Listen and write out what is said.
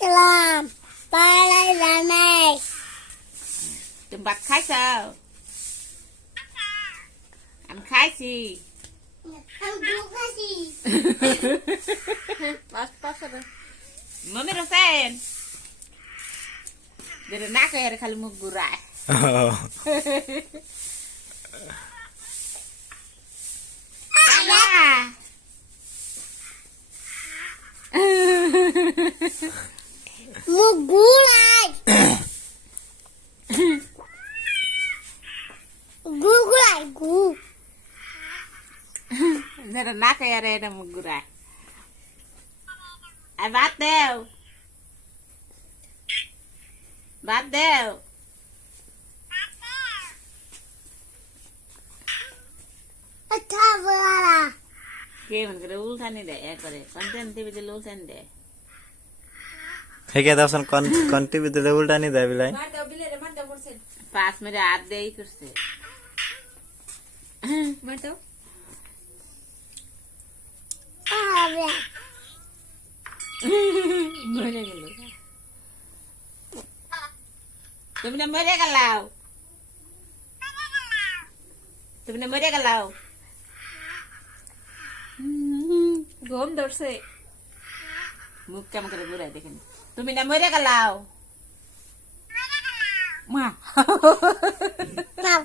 সালাম পালাই জানাই তুমি ভাত খাইছো? আমি খাইছি। মমির হোসেন যেটা না কয়ে খালি মুখ ঘুরায়। মুখ ঘুরাই ঘুরাই ঘু যেটা না কয়ে এটা মুখ ঘুরায়। আর ভাত দেও, ভাত দেও। আচ্ছা বলা কে মনে করে উল্টানি দেয় একবারে কন্টেন্ট টিভি দিলে উল্টানি দেয়। হেকে দাসন কোন টিভি দিলে উল্টানি দেয় বিলাই 5 মিনিট আর দেই করছে। আরে মরে গেল। তুমি না মরে গেলাও, তুমি না মরে গেলাও। ঘুম ধরছে মুখ কেমন করে ঘুরাই দেখেন। তুমি না মরে গেলাও মা। নাও